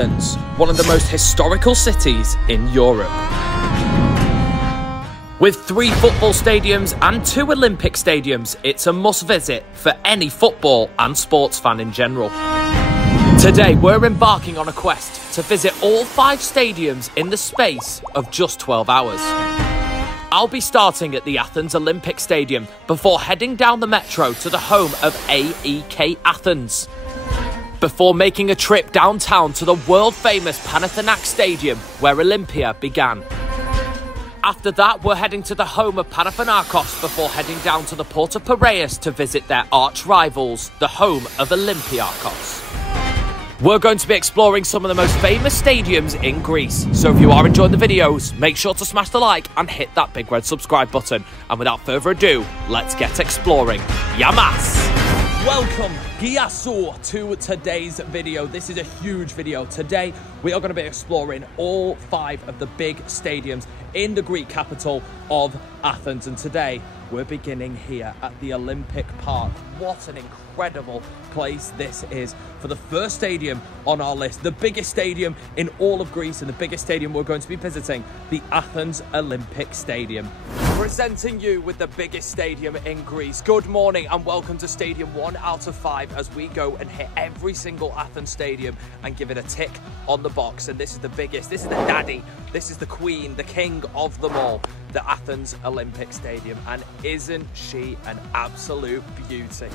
Athens, one of the most historical cities in Europe. With 3 football stadiums and 2 Olympic stadiums, it's a must-visit for any football and sports fan in general. Today, we're embarking on a quest to visit all 5 stadiums in the space of just 12 hours. I'll be starting at the Athens Olympic Stadium before heading down the metro to the home of AEK Athens, before making a trip downtown to the world-famous Panathinaikos Stadium where Olympia began. After that, we're heading to the home of Panathinaikos before heading down to the port of Piraeus to visit their arch rivals, the home of Olympiakos. We're going to be exploring some of the most famous stadiums in Greece, so if you are enjoying the videos, make sure to smash the like and hit that big red subscribe button. And without further ado, let's get exploring. Yamas! Welcome, Giasu, to today's video. This is a huge video. Today, we are going to be exploring all 5 of the big stadiums in the Greek capital of Athens. And today, we're beginning here at the Olympic Park. What an incredible place this is for the first stadium on our list. The biggest stadium in all of Greece and the biggest stadium we're going to be visiting, the Athens Olympic Stadium. Presenting you with the biggest stadium in Greece. Good morning and welcome to Stadium 1 out of 5 as we go and hit every single Athens stadium and give it a tick on the box. And this is the biggest, this is the daddy, this is the queen, the king of them all, the Athens Olympic Stadium. And isn't she an absolute beauty?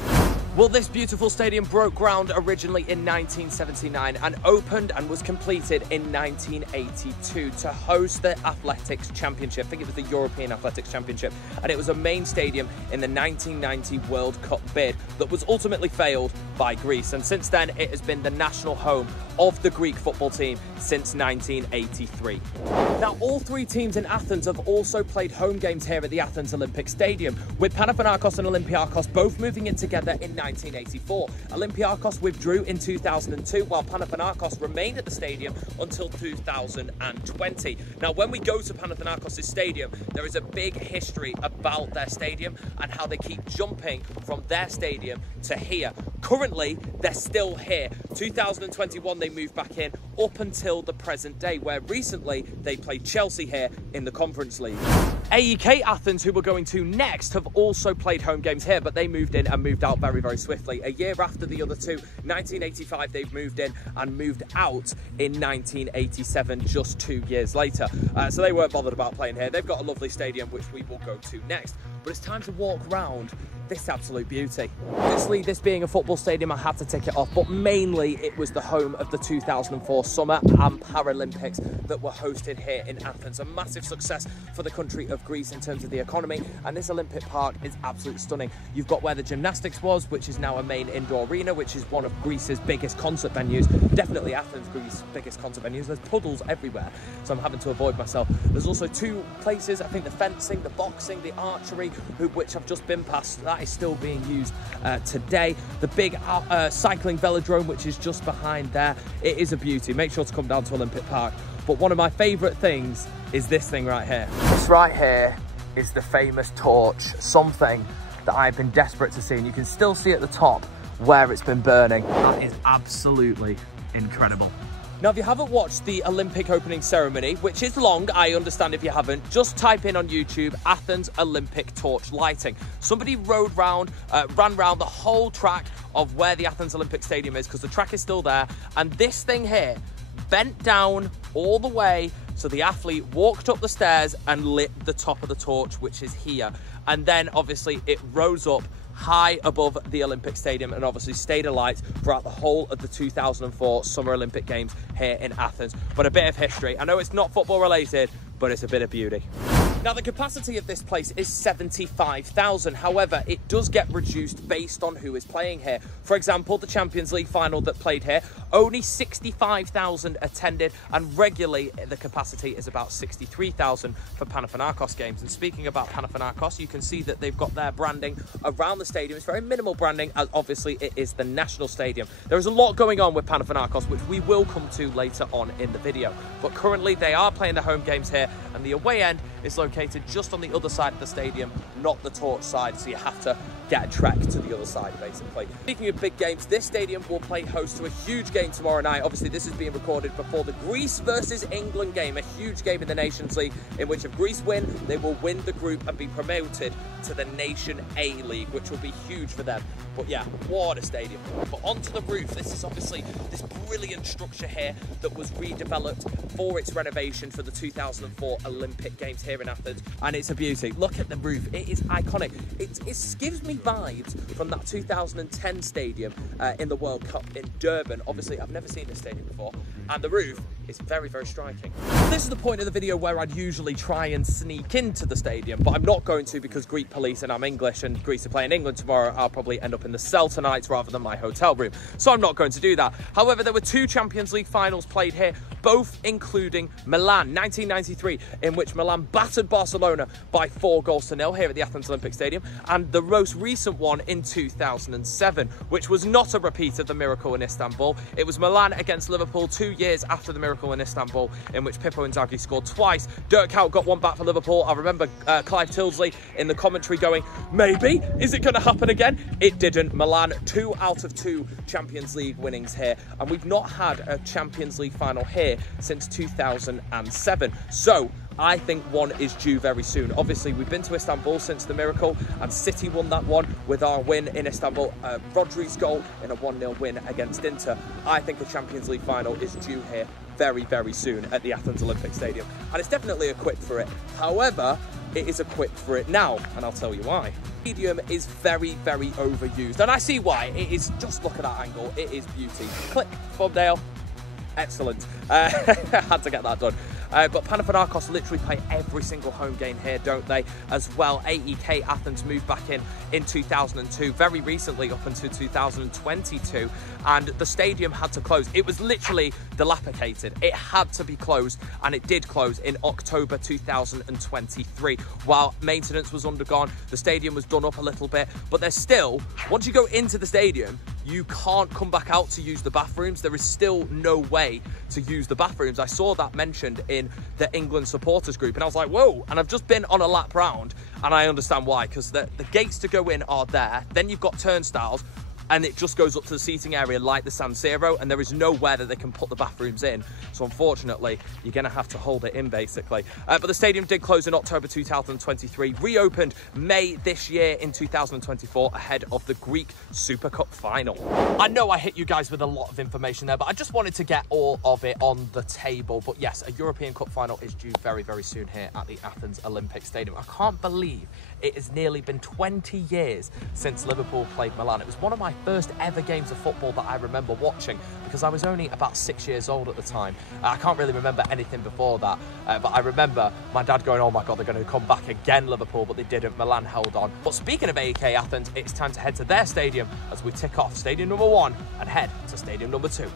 Well, this beautiful stadium broke ground originally in 1979 and opened and was completed in 1982 to host the Athletics Championship. I think it was the European Athletics Championship, and it was a main stadium in the 1990 World Cup bid that was ultimately failed by Greece. And since then, it has been the national home of the Greek football team since 1983. Now, all 3 teams in Athens have also played home games here at the Athens Olympic Stadium, with Panathinaikos and Olympiakos both moving in together in 1984. Olympiakos withdrew in 2002, while Panathinaikos remained at the stadium until 2020. Now, when we go to Panathinaikos' stadium, there is a big history about their stadium and how they keep jumping from their stadium to here. Currently, they're still here. 2021, they moved back in up until the present day, where recently they played Chelsea here in the Conference League. AEK Athens, who we're going to next, have also played home games here, but they moved in and moved out very, very swiftly. A year after the other 2, 1985, they've moved in and moved out in 1987, just 2 years later. So they weren't bothered about playing here. They've got a lovely stadium, which we will go to next. But it's time to walk round this absolute beauty. Obviously, this being a football stadium, I had to tick it off, but mainly it was the home of the 2004 Summer and Paralympics that were hosted here in Athens. A massive success for the country of Greece in terms of the economy, and this Olympic Park is absolutely stunning. You've got where the gymnastics was, which is now a main indoor arena, which is one of Greece's biggest concert venues. Definitely Athens, Greece's biggest concert venues. There's puddles everywhere, so I'm having to avoid myself. There's also 2 places, I think the fencing, the boxing, the archery, which I've just been past. That is still being used today. The big cycling velodrome, which is just behind there. It is a beauty. Make sure to come down to Olympic Park. But one of my favourite things is this thing right here. This right here is the famous torch, something that I've been desperate to see, and you can still see at the top where it's been burning. That is absolutely incredible. Now, if you haven't watched the Olympic opening ceremony, which is long, I understand if you haven't, just type in on YouTube, Athens Olympic torch lighting. Somebody ran round the whole track of where the Athens Olympic Stadium is, because the track is still there, and this thing here bent down all the way, so the athlete walked up the stairs and lit the top of the torch, which is here. And then, obviously, it rose up high above the Olympic Stadium and obviously stayed alight throughout the whole of the 2004 Summer Olympic Games here in Athens. But a bit of history. I know it's not football related, but it's a bit of beauty. Now, the capacity of this place is 75,000. However, it does get reduced based on who is playing here. For example, the Champions League final that played here, only 65,000 attended, and regularly the capacity is about 63,000 for Panathinaikos games. And speaking about Panathinaikos, you can see that they've got their branding around the stadium. It's very minimal branding, as obviously it is the national stadium. There is a lot going on with Panathinaikos, which we will come to later on in the video. But currently they are playing their home games here, and the away end is located just on the other side of the stadium, not the torch side, so you have to get a trek to the other side, basically. Speaking of big games, this stadium will play host to a huge game tomorrow night. Obviously, this is being recorded before the Greece versus England game, a huge game in the Nations League, in which if Greece win, they will win the group and be promoted to the Nation A League, which will be huge for them. But yeah, what a stadium. But onto the roof, this is obviously this brilliant structure here that was redeveloped for its renovation for the 2004 Olympic Games here in Athens, and it's a beauty. Look at the roof, it is iconic. It gives me vibes from that 2010 stadium in the World Cup in Durban. Obviously, I've never seen this stadium before, and the roof is very, very striking. This is the point of the video where I'd usually try and sneak into the stadium, but I'm not going to because Greek police and I'm English and Greece are playing England tomorrow. I'll probably end up in the cell tonight rather than my hotel room, so I'm not going to do that. However, there were two Champions League finals played here, both including Milan 1993, in which Milan battered Barcelona by 4-0 here at the Athens Olympic Stadium, and the most recent one in 2007, which was not a repeat of the miracle in Istanbul. It was Milan against Liverpool 2 years after the miracle in Istanbul, in which Pippo Inzaghi scored twice. Dirk Kuyt got one back for Liverpool. I remember Clive Tildesley in the commentary going, maybe, is it going to happen again? It didn't. Milan, 2 out of 2 Champions League winnings here, and we've not had a Champions League final here since 2007. So I think one is due very soon. Obviously, we've been to Istanbul since the miracle, and City won that one with our win in Istanbul. Rodri's goal in a 1-0 win against Inter. I think a Champions League final is due here very, very soon at the Athens Olympic Stadium, and it's definitely equipped for it. However, it is equipped for it now, and I'll tell you why. The stadium is very, very overused, and I see why. It is, just look at that angle, it is beauty. Click, thumbnail, excellent. Had to get that done. But Panathinaikos literally play every single home game here, don't they? As well, AEK Athens moved back in 2002, very recently up until 2022, and the stadium had to close. It was literally dilapidated. It had to be closed, and it did close in October 2023. While maintenance was undergone, the stadium was done up a little bit, but there's still, once you go into the stadium, you can't come back out to use the bathrooms. There is still no way to use the bathrooms. I saw that mentioned in the England supporters group, and I was like, whoa. And I've just been on a lap round, and I understand why, because the gates to go in are there. Then you've got turnstiles, and it just goes up to the seating area like the San Siro, and there is nowhere that they can put the bathrooms in. So unfortunately, you're going to have to hold it in, basically. But the stadium did close in October 2023, reopened May this year in 2024, ahead of the Greek Super Cup final. I know I hit you guys with a lot of information there, but I just wanted to get all of it on the table. But yes, a European Cup final is due very, very soon here at the Athens Olympic Stadium. I can't believe it has nearly been 20 years since Liverpool played Milan. It was one of my first ever games of football that I remember watching, because I was only about 6 years old at the time. I can't really remember anything before that, but I remember my dad going, oh my God, they're going to come back again, Liverpool, but they didn't. Milan held on. But speaking of AEK Athens, it's time to head to their stadium as we tick off stadium number 1 and head to stadium number 2.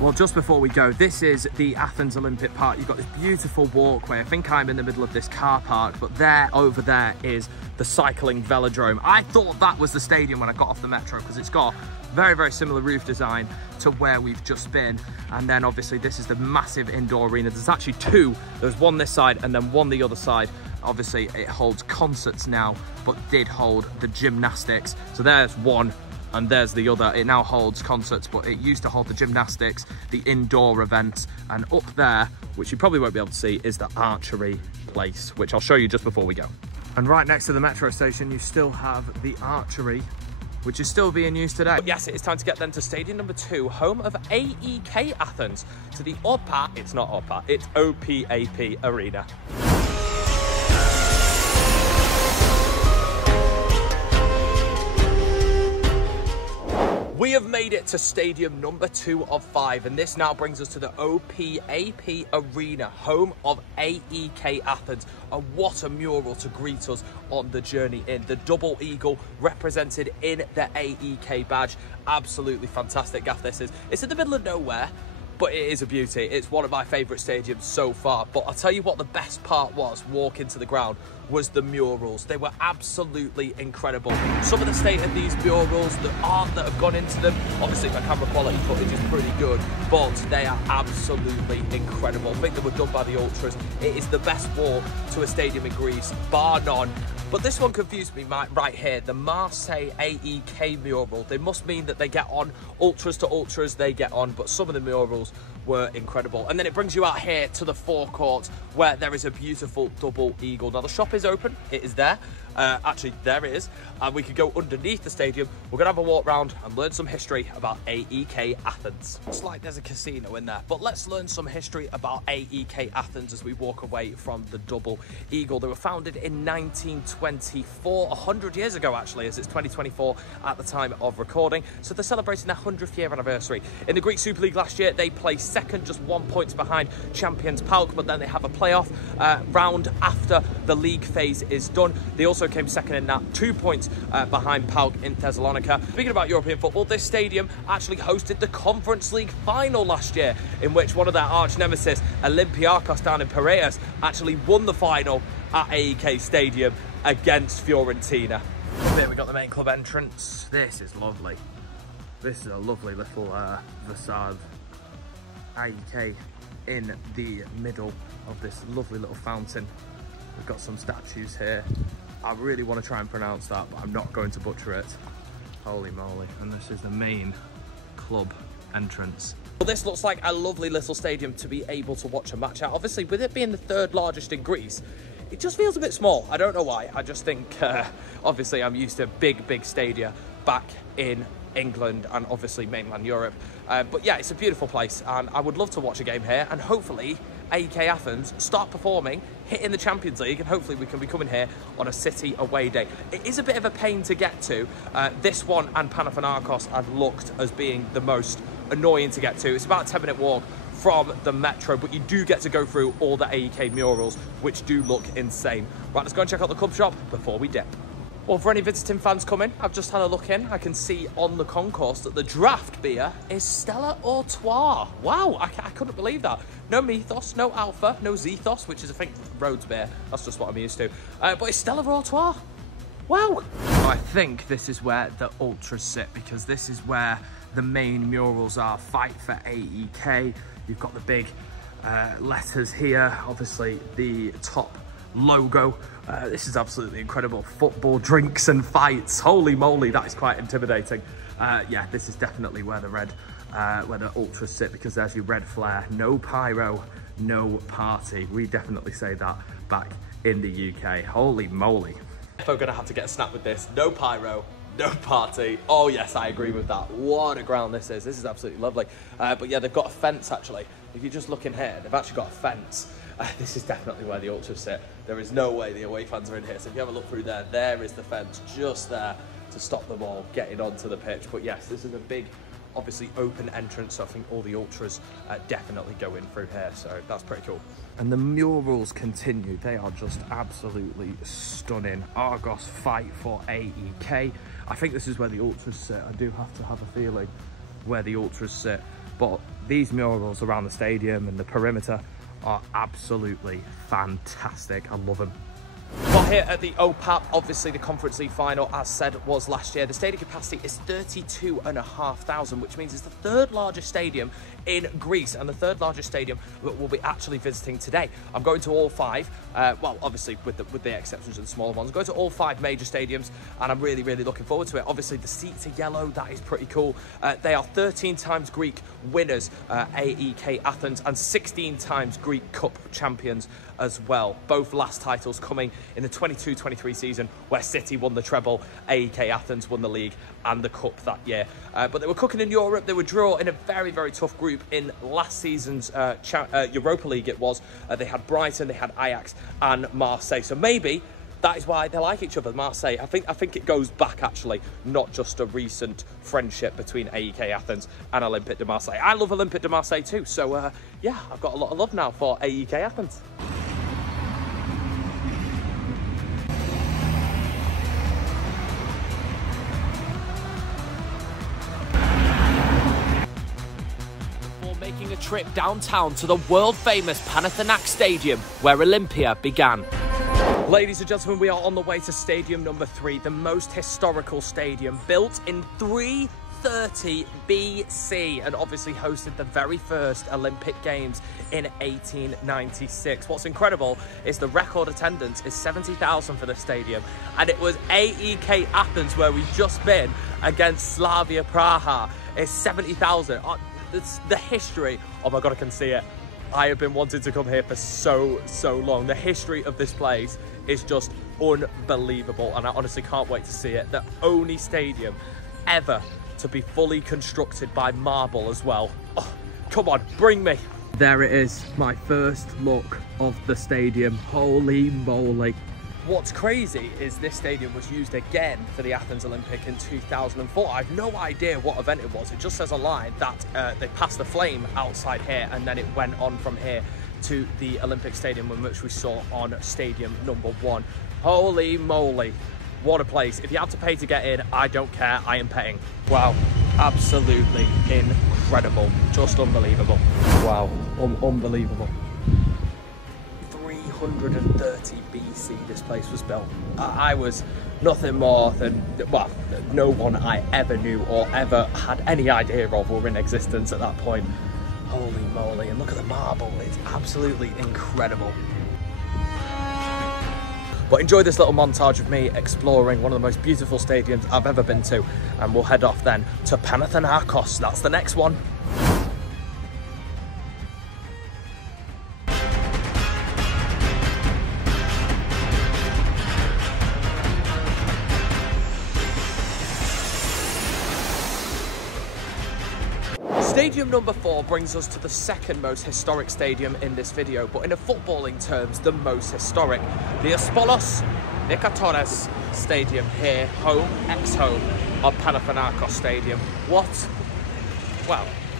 Well, just before we go, this is the Athens Olympic Park. You've got this beautiful walkway. I think I'm in the middle of this car park, but there, over there, is the cycling velodrome. I thought that was the stadium when I got off the metro, because it's got very, very similar roof design to where we've just been. And then obviously this is the massive indoor arena. There's actually two. There's one this side and then one the other side. Obviously it holds concerts now, but did hold the gymnastics. So there's one and there's the other. It now holds concerts, but it used to hold the gymnastics, the indoor events, and up there, which you probably won't be able to see, is the archery place, which I'll show you just before we go. And right next to the metro station, you still have the archery, which is still being used today. But yes, it is time to get then to stadium number 2, home of AEK Athens, to the OPAP, it's not OPAP, it's OPAP Arena. We have made it to stadium number 2 of 5, and this now brings us to the OPAP Arena, home of AEK Athens. And what a mural to greet us on the journey in. The double eagle represented in the AEK badge. Absolutely fantastic gaff this is. It's in the middle of nowhere, but it is a beauty. It's one of my favourite stadiums so far. But I'll tell you what the best part was, walking to the ground, was the murals. They were absolutely incredible. Some of the state of these murals, the art that have gone into them, obviously my camera quality footage is pretty good, but they are absolutely incredible. I think they were done by the ultras. It is the best walk to a stadium in Greece, bar none. But this one confused me right here, the Marseille AEK mural. They must mean that they get on, ultras to ultras they get on, but some of the murals were incredible. And then it brings you out here to the forecourt where there is a beautiful double eagle. Now the shop is open, it is there. Actually, there it is. And we could go underneath the stadium. We're gonna have a walk round and learn some history about AEK Athens. Looks like there's a casino in there, but let's learn some history about AEK Athens as we walk away from the double eagle. They were founded in 1924, 100 years ago actually, as it's 2024 at the time of recording. So they're celebrating their 100th year anniversary. In the Greek Super League last year, they placed second, just 1 point behind champions PAOK, but then they have a playoff round after the league phase is done. They also came second in that, 2 points behind PAOK in Thessalonica. Speaking about European football, this stadium actually hosted the Conference League final last year, in which one of their arch nemesis, Olympiakos down in Piraeus, actually won the final at AEK Stadium against Fiorentina. Here we got the main club entrance. This is lovely. This is a lovely little facade. AEK in the middle of this lovely little fountain. We've got some statues here. I really want to try and pronounce that, but I'm not going to butcher it. Holy moly. And this is the main club entrance. Well, this looks like a lovely little stadium to be able to watch a match at. Obviously, with it being the third largest in Greece, it just feels a bit small. I don't know why. I just think, obviously, I'm used to big stadia back in England and obviously mainland Europe. But yeah, it's a beautiful place and I would love to watch a game here, and hopefully AEK Athens start performing, hitting the Champions League, and hopefully we can be coming here on a City away day. It is a bit of a pain to get to. This one and Panathinaikos have looked as being the most annoying to get to. It's about a 10-minute walk from the metro, but you do get to go through all the AEK murals, which do look insane. Right, let's go and check out the club shop before we dip. Well, for any visiting fans coming, I've just had a look in. I can see on the concourse that the draft beer is Stella Artois. Wow, I couldn't believe that. No Mythos, no Alpha, no Zethos, which is, I think, Rhodes beer. That's just what I'm used to. But it's Stella Artois. Wow. I think this is where the ultras sit, because this is where the main murals are. Fight for AEK. You've got the big letters here. Obviously, the top logo. This is absolutely incredible. Football, drinks and fights. Holy moly, that is quite intimidating. Yeah, this is definitely where the ultras sit, because there's your red flare. No pyro, no party. We definitely say that back in the UK. Holy moly. If I'm gonna have to get a snap with this, no pyro, no party. Oh yes, I agree with that. What a ground this is. This is absolutely lovely. But yeah, they've got a fence actually. If you just look in here, they've actually got a fence. This is definitely where the ultras sit. There is no way the away fans are in here. So if you have a look through there, there is the fence just there to stop them all getting onto the pitch. But yes, this is a big, obviously open entrance. So I think all the ultras definitely go in through here. So that's pretty cool. And the murals continue. They are just absolutely stunning. Argos fight for AEK. I think this is where the ultras sit. I do have to have a feeling where the ultras sit. But these murals around the stadium and the perimeter are absolutely fantastic. I love them. Well, here at the OPAP, obviously the Conference League final, as said, was last year. The stadium capacity is 32,500, which means it's the third largest stadium in Greece and the third largest stadium that we'll be actually visiting today. I'm going to all five, well, obviously with the exceptions of the smaller ones. I'm going to all five major stadiums and I'm really looking forward to it. Obviously the seats are yellow, that is pretty cool. They are 13 times Greek winners, AEK Athens, and 16 times Greek Cup champions as well. Both last titles coming in the 22-23 season, where City won the treble, AEK Athens won the league and the cup that year. But they were cooking in Europe. They were drawn in a very tough group in last season's Europa League. It was. They had Brighton, they had Ajax and Marseille. So maybe that is why they like each other, Marseille. I think it goes back actually, not just a recent friendship between AEK Athens and Olympique de Marseille. I love Olympique de Marseille too. So yeah, I've got a lot of love now for AEK Athens. Making a trip downtown to the world-famous Panathinaikos Stadium, where Olympia began. Ladies and gentlemen, we are on the way to stadium number 3, the most historical stadium, built in 3000 330 BC and obviously hosted the very first Olympic Games in 1896. What's incredible is the record attendance is 70,000 for the stadium, and it was AEK Athens, where we've just been, against Slavia Praha, is 70,000. It's the history. Oh my God, I can see it. I have been wanting to come here for so long. The history of this place is just unbelievable, and I honestly can't wait to see it. The only stadium ever to be fully constructed by marble as well. Oh, come on, bring me. There it is, my first look of the stadium. Holy moly. What's crazy is this stadium was used again for the Athens Olympic in 2004. I have no idea what event it was. It just says online that they passed the flame outside here, and then it went on from here to the Olympic Stadium, in which we saw on stadium number 1. Holy moly, what a place. If you have to pay to get in, I don't care, I am paying. Wow, absolutely incredible, just unbelievable. Wow, unbelievable. 330 BC this place was built. I was nothing more than, well, no one I ever knew or ever had any idea of were in existence at that point. Holy moly, and look at the marble, it's absolutely incredible. But enjoy this little montage of me exploring one of the most beautiful stadiums I've ever been to, and we'll head off then to Panathinaikos. That's the next one. Stadium number 4 brings us to the second most historic stadium in this video, but in a footballing terms, the most historic. The Aspolos Nikatoris Stadium here, home, ex-home of Panathinaikos Stadium. Well,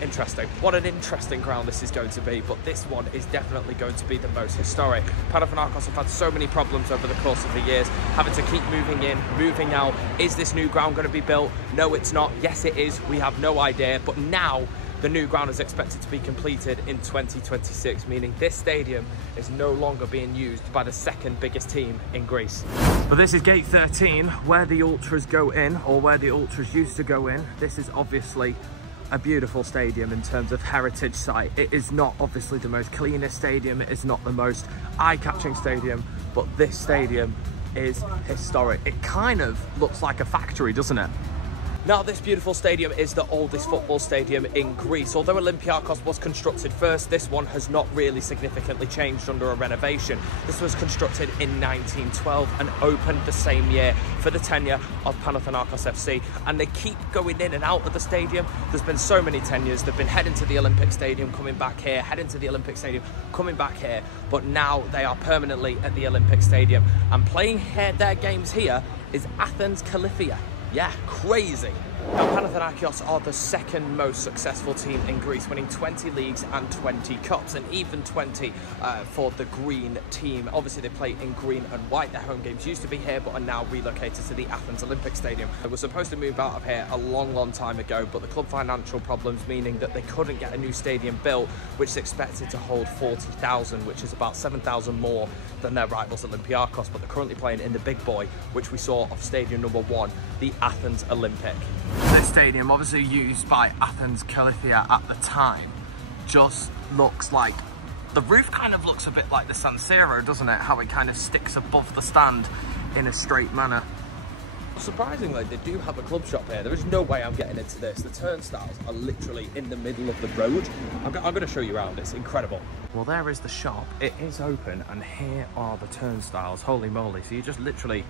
interesting. What an interesting ground this is going to be, but this one is definitely going to be the most historic. Panathinaikos have had so many problems over the course of the years, having to keep moving in, moving out. Is this new ground going to be built? No, it's not. Yes, it is. We have no idea, but now the new ground is expected to be completed in 2026, meaning this stadium is no longer being used by the second biggest team in Greece. But this is gate 13, where the ultras go in, or where the ultras used to go in. This is obviously a beautiful stadium in terms of heritage site. It is not obviously the most cleanest stadium, it is not the most eye-catching stadium, but this stadium is historic. It kind of looks like a factory, doesn't it? Now, this beautiful stadium is the oldest football stadium in Greece. Although Olympiakos was constructed first, this one has not really significantly changed under a renovation. This was constructed in 1912 and opened the same year for the tenure of Panathinaikos FC. And they keep going in and out of the stadium. There's been so many tenures. They've been heading to the Olympic Stadium, coming back here, heading to the Olympic Stadium, coming back here. But now they are permanently at the Olympic Stadium. And playing their games here is Athens Kalifia. Yeah, crazy. Now, Panathinaikos are the second most successful team in Greece, winning 20 leagues and 20 cups, and even 20 for the green team. Obviously, they play in green and white. Their home games used to be here, but are now relocated to the Athens Olympic Stadium. They were supposed to move out of here a long time ago, but the club financial problems meaning that they couldn't get a new stadium built, which is expected to hold 40,000, which is about 7,000 more than their rivals Olympiakos, but they're currently playing in the big boy, which we saw of stadium number 1, the Athens Olympic. This stadium, obviously used by Athens Kalifia at the time, just looks like, the roof kind of looks a bit like the San Siro, doesn't it? How it kind of sticks above the stand in a straight manner. Surprisingly, they do have a club shop here. There is no way I'm getting into this. The turnstiles are literally in the middle of the road. I'm going to show you around. It's incredible. Well, there is the shop. It is open, and here are the turnstiles. Holy moly. So you just literally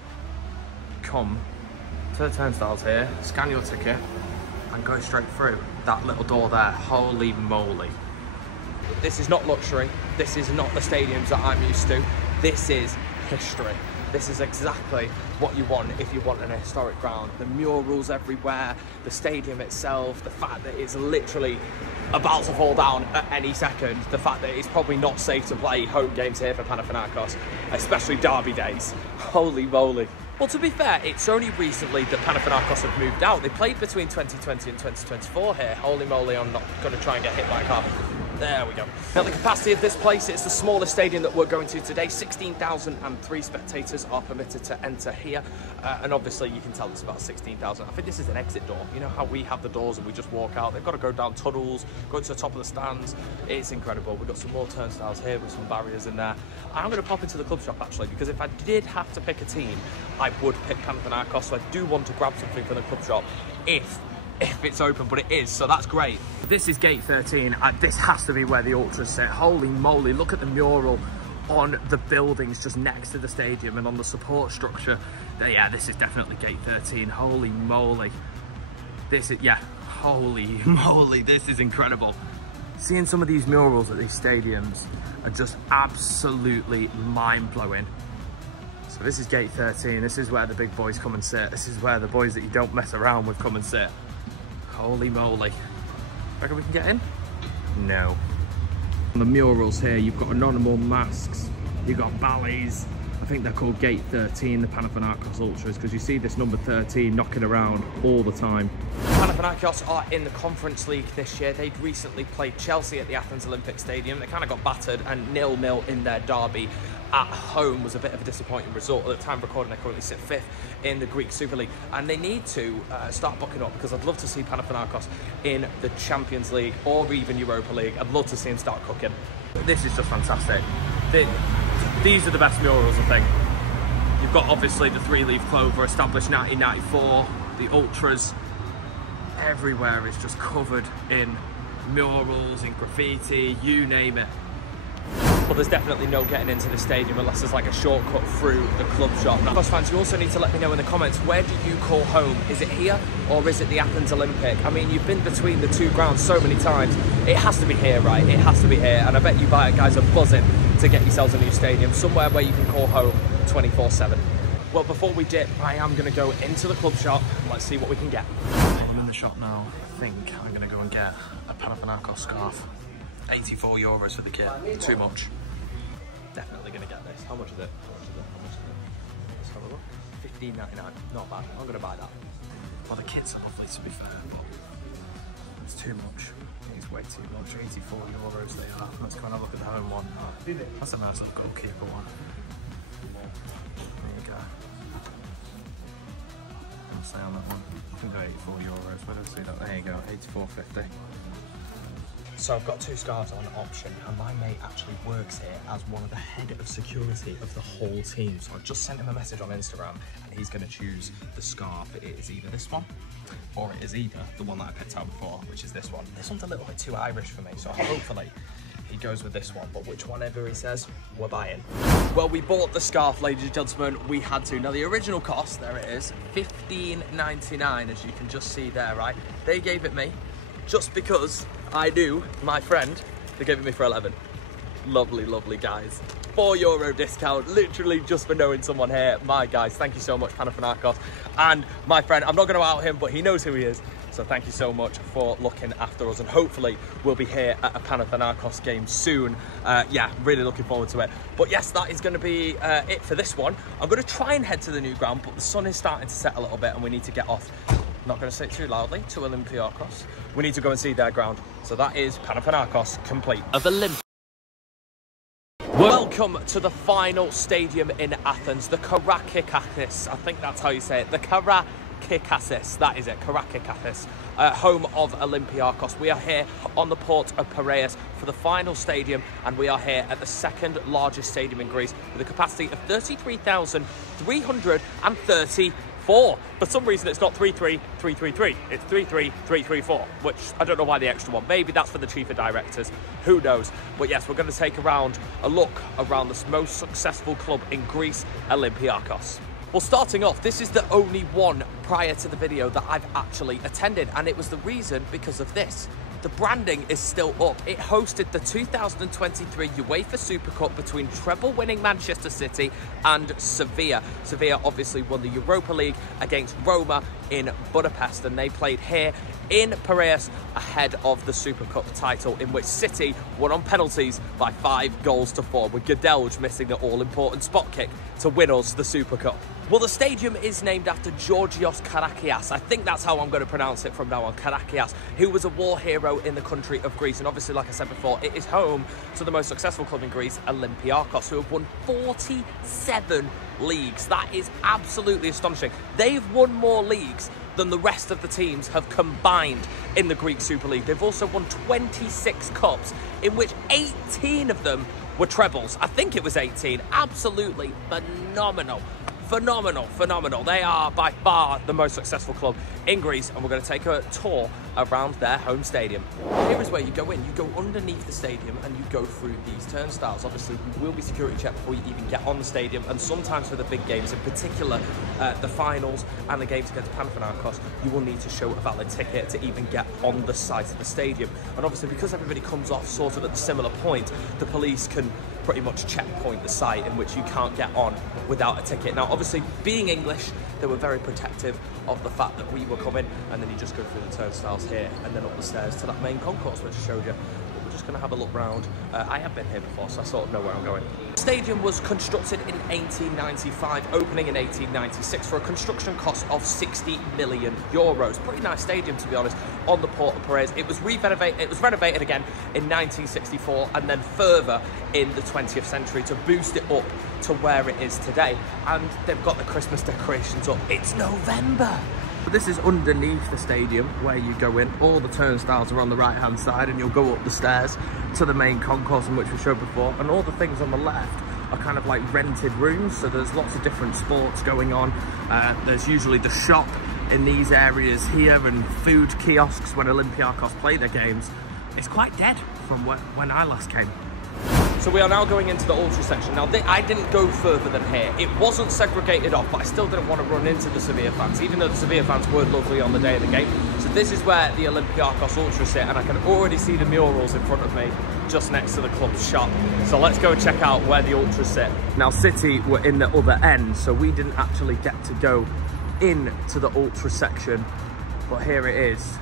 come to the turnstiles here, scan your ticket, and go straight through that little door there. Holy moly. This is not luxury. This is not the stadiums that I'm used to. This is history. This is exactly what you want if you want an historic ground. The murals everywhere, the stadium itself, the fact that it's literally about to fall down at any second, the fact that it's probably not safe to play home games here for Panathinaikos, especially derby days. Holy moly. Well, to be fair, it's only recently that Panathinaikos have moved out. They played between 2020 and 2024 here. Holy moly, I'm not going to try and get hit by a car. There we go. Now the capacity of this place, it's the smallest stadium that we're going to today. 16,003 spectators are permitted to enter here. And obviously you can tell it's about 16,000. I think this is an exit door. You know how we have the doors and we just walk out? They've got to go down tunnels, go to the top of the stands. It's incredible. We've got some more turnstiles here with some barriers in there. I'm going to pop into the club shop actually, because if I did have to pick a team, I would pick Panathinaikos. So I do want to grab something from the club shop if it's open, but it is, so that's great. This is gate 13, and this has to be where the ultras sit. Holy moly, look at the mural on the buildings just next to the stadium and on the support structure. Yeah, this is definitely gate 13. Holy moly. This is, yeah, holy moly, this is incredible. Seeing some of these murals at these stadiums are just absolutely mind-blowing. So this is gate 13, this is where the big boys come and sit. This is where the boys that you don't mess around with come and sit. Holy moly. Reckon we can get in? No. On the murals here, you've got anonymous masks, you've got ballets. I think they're called Gate 13, the Panathinaikos Ultras, because you see this number 13 knocking around all the time. Panathinaikos are in the Conference League this year. They'd recently played Chelsea at the Athens Olympic Stadium. They kind of got battered, and 0-0 in their derby at home was a bit of a disappointing result. At the time of recording, they currently sit 5th in the Greek Super League, and they need to start booking up, because I'd love to see Panathinaikos in the Champions League or even Europa League. I'd love to see them start cooking. This is just fantastic. These are the best murals, I think. You've got obviously the three-leaf clover, established 1994, the ultras. Everywhere is just covered in murals, in graffiti, you name it. Well, there's definitely no getting into the stadium unless there's like a shortcut through the club shop. Now, fans, you also need to let me know in the comments, where do you call home? Is it here or is it the Athens Olympic? I mean, you've been between the two grounds so many times. It has to be here, right? It has to be here. And I bet you guys are buzzing to get yourselves a new stadium, somewhere where you can call home 24/7. Well, before we dip, I am going to go into the club shop and let's see what we can get. I'm in the shop now. I think I'm going to go and get a Panathinaikos scarf. 84 euros for the kit. Too much. Definitely going to get this. How much is it? Let's have a look. $15.99. Not bad. I'm going to buy that. Well, the kits are lovely, to be fair, but it's too much. It's way too much. 84 euros they are. Let's go and have a look at the home one. That's a nice little goalkeeper one. There you go. I'll say on that one. I think they're 84 euros. Where do I see that? There you go. 84.50. So I've got two scarves on option, and my mate actually works here as one of the head of security of the whole team. So I've just sent him a message on Instagram, and he's going to choose the scarf. It is either this one, or it is either the one that I picked out before, which is this one. This one's a little bit too Irish for me, so hopefully he goes with this one, but which whatever he says, we're buying. Well, we bought the scarf, ladies and gentlemen, we had to. Now the original cost, there it is, $15.99, as you can just see there, right? They gave it me just because I knew my friend. They gave it me for 11. Lovely, lovely guys. €4 discount, literally just for knowing someone here. My guys, thank you so much, Panathinaikos. And my friend, I'm not going to out him, but he knows who he is. So thank you so much for looking after us, and hopefully we'll be here at a Panathinaikos game soon. Yeah, really looking forward to it. But yes, that is going to be it for this one. I'm going to try and head to the new ground, but the sun is starting to set a little bit and we need to get off. Not going to say it too loudly, to Olympiakos. We need to go and see their ground. So that is Panathinaikos complete. Of Olympiakos. Welcome to the final stadium in Athens, the Karakikakis. I think that's how you say it. The Karakikakis, that is it, Karakikakis, home of Olympiakos. We are here on the port of Piraeus for the final stadium, and we are here at the second largest stadium in Greece with a capacity of 33,334. For some reason it's not 33333, it's 33334, which I don't know why the extra one. Maybe that's for the chief of directors, who knows. But yes, we're going to take a look around the most successful club in Greece, Olympiakos. Well, starting off, this is the only one prior to the video that I've actually attended, and it was the reason because of this. The branding is still up. It hosted the 2023 UEFA Super Cup between treble-winning Manchester City and Sevilla. Sevilla obviously won the Europa League against Roma in Budapest, and they played here in Piraeus ahead of the Super Cup title, in which City won on penalties by 5-4, with Gadelj missing the all-important spot kick to win us the Super Cup. Well, the stadium is named after Georgios Karakias. I think that's how I'm going to pronounce it from now on, Karakias, who was a war hero in the country of Greece. And obviously, like I said before, it is home to the most successful club in Greece, Olympiakos, who have won 47 leagues. That is absolutely astonishing. They've won more leagues than the rest of the teams have combined in the Greek Super League. They've also won 26 cups, in which 18 of them were trebles. I think it was 18. Absolutely phenomenal. Phenomenal. They are by far the most successful club in Greece, and we're going to take a tour around their home stadium. Here is where you go in. You go underneath the stadium and you go through these turnstiles. Obviously, you will be security checked before you even get on the stadium, and sometimes for the big games, in particular the finals and the games against Panathinaikos, you will need to show a valid ticket to even get on the site of the stadium. And obviously, because everybody comes off sort of at a similar point, the police can pretty much checkpoint the site in which you can't get on without a ticket. Now, obviously, being English, they were very protective of the fact that we were coming, and then you just go through the turnstiles here and then up the stairs to that main concourse which I showed you. But we're just going to have a look round. I have been here before, so I sort of know where I'm going. The stadium was constructed in 1895, opening in 1896 for a construction cost of €60 million. Pretty nice stadium, to be honest, on the port of Piraeus. It was renovated again in 1964, and then further in the 20th century to boost it up to where it is today. And they've got the Christmas decorations up. It's November. This is underneath the stadium where you go in. All the turnstiles are on the right hand side, and you'll go up the stairs to the main concourse, in which we showed before. And all the things on the left are kind of like rented rooms, so there's lots of different sports going on. There's usually the shop in these areas here, and food kiosks when Olympiakos play their games. It's quite dead from when I last came. So we are now going into the ultra section. Now, I didn't go further than here. It wasn't segregated off, but I still didn't want to run into the Sevilla fans, even though the Sevilla fans were lovely on the day of the game. So this is where the Olympiakos ultras sit, and I can already see the murals in front of me just next to the club's shop. So let's go and check out where the ultras sit. Now, City were in the other end, so we didn't actually get to go into the ultra section, but here it is.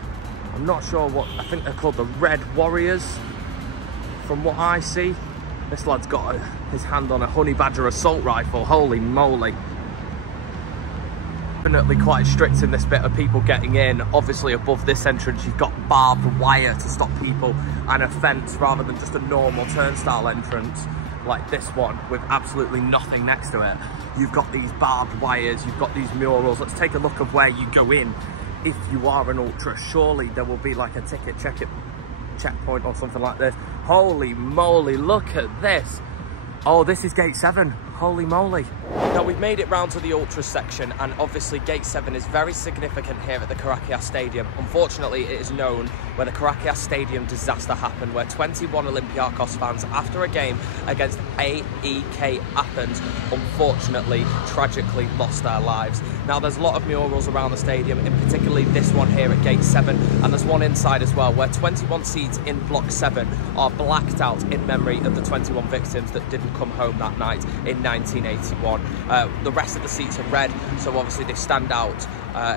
I'm not sure what, I think they're called the Red Warriors from what I see. This lad's got his hand on a honey badger assault rifle. Holy moly. Definitely quite strict in this bit of people getting in. Obviously, above this entrance, you've got barbed wire to stop people, and a fence rather than just a normal turnstile entrance like this one with absolutely nothing next to it. You've got these barbed wires, you've got these murals. Let's take a look of where you go in if you are an ultra. Surely there will be like a ticket checkpoint or something like this. Holy moly, look at this. Oh, this is gate 7. Holy moly. Now, we've made it round to the ultras section, and obviously gate 7 is very significant here at the Karakias Stadium. Unfortunately, it is known where the Karakias Stadium disaster happened, where 21 Olympiakos fans, after a game against AEK Athens, unfortunately, tragically lost their lives. Now, there's a lot of murals around the stadium, in particularly this one here at gate 7, and there's one inside as well, where 21 seats in block 7 are blacked out in memory of the 21 victims that didn't come home that night in 1981. The rest of the seats are red, so obviously they stand out,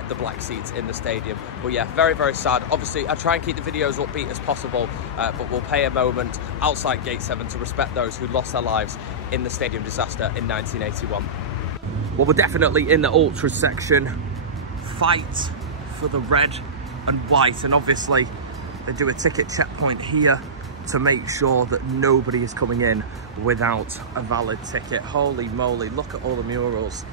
the black seats in the stadium. But yeah, very, very sad. Obviously, I try and keep the videos upbeat as possible, but we'll pay a moment outside gate 7 to respect those who lost their lives in the stadium disaster in 1981. Well, we're definitely in the ultras section. Fight for the red and white, and obviously they do a ticket checkpoint here to make sure that nobody is coming in without a valid ticket. Holy moly, look at all the murals.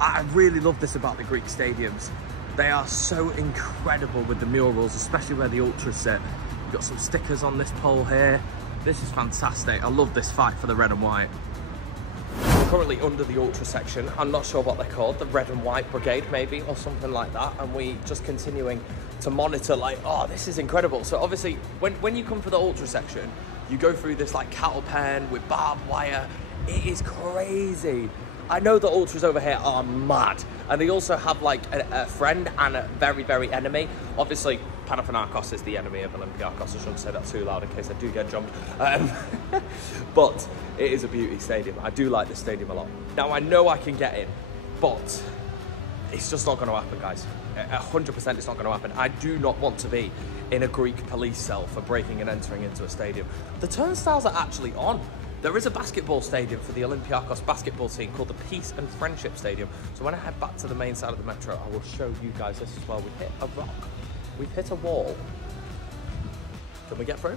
I really love this about the Greek stadiums. They are so incredible with the murals, especially where the ultras sit. You've got some stickers on this pole here. This is fantastic. I love this fight for the red and white. We're currently under the ultra section. I'm not sure what they're called, the red and white brigade maybe, or something like that. And we just continuing to monitor, like, oh, this is incredible. So obviously, when you come for the ultra section, you go through this like cattle pen with barbed wire. It is crazy. I know the ultras over here are mad, and they also have like a friend and a very, very enemy. Obviously, Panathinaikos is the enemy of Olympiakos. I shouldn't say that too loud in case I do get jumped. But it is a beauty stadium. I do like this stadium a lot. Now, I know I can get in, but it's just not going to happen, guys. 100% it's not going to happen. I do not want to be in a Greek police cell for breaking and entering into a stadium. The turnstiles are actually on. There is a basketball stadium for the Olympiakos basketball team called the Peace and Friendship Stadium. So when I head back to the main side of the metro, I will show you guys this as well. We've hit a rock. We've hit a wall. Can we get through?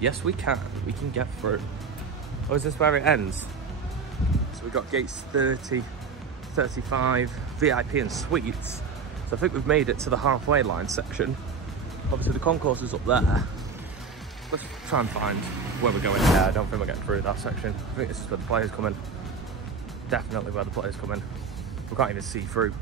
Yes, we can. We can get through. Oh, is this where it ends? So we've got gates 30, 35, VIP and suites. So I think we've made it to the halfway line section. Obviously the concourse is up there. Let's try and find where we're going. Yeah, I don't think we're getting through that section. I think this is where the players come in. Definitely where the players come in. We can't even see through.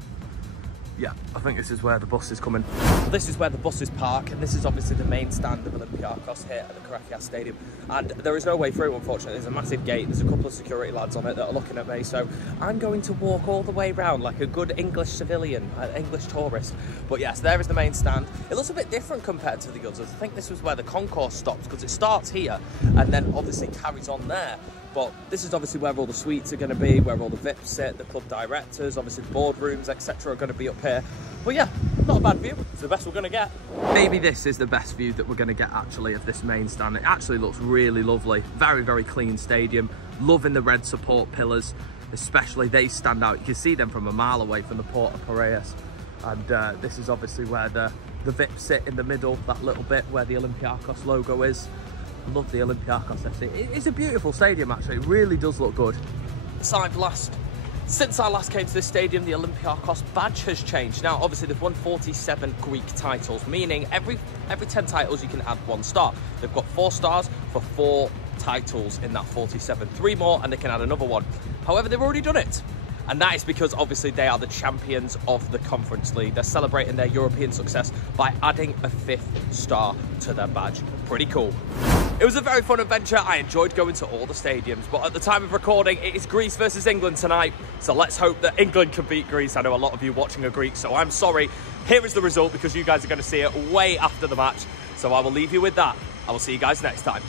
Yeah, I think this is where the bus is coming. This is where the buses park, and this is obviously the main stand of Olympiakos here at the Panathinaikos Stadium. And there is no way through, unfortunately. There's a massive gate. There's a couple of security lads on it that are looking at me. So I'm going to walk all the way around like a good English civilian, an English tourist. But yes, there is the main stand. It looks a bit different compared to the others. I think this was where the concourse stops, because it starts here and then obviously carries on there. But this is obviously where all the suites are going to be, where all the VIPs sit, the club directors, obviously the boardrooms, etc. are going to be up here. But yeah, not a bad view. It's the best we're going to get. Maybe this is the best view that we're going to get actually of this main stand. It actually looks really lovely. Very, very clean stadium. Loving the red support pillars, especially they stand out. You can see them from a mile away from the Port of Piraeus. And this is obviously where the VIPs sit in the middle, that little bit where the Olympiakos logo is. I love the Olympiakos FC. It's a beautiful stadium actually, it really does look good. Since I last came to this stadium, the Olympiakos badge has changed. Now obviously they've won 47 Greek titles, meaning every 10 titles you can add 1 star. They've got 4 stars for 4 titles in that 47. 3 more and they can add another 1. However, they've already done it. And that is because obviously they are the champions of the Conference League. They're celebrating their European success by adding a 5th star to their badge. Pretty cool. It was a very fun adventure. I enjoyed going to all the stadiums, but at the time of recording, it is Greece versus England tonight. So let's hope that England can beat Greece. I know a lot of you watching are Greek, so I'm sorry. Here is the result because you guys are going to see it way after the match. So I will leave you with that. I will see you guys next time.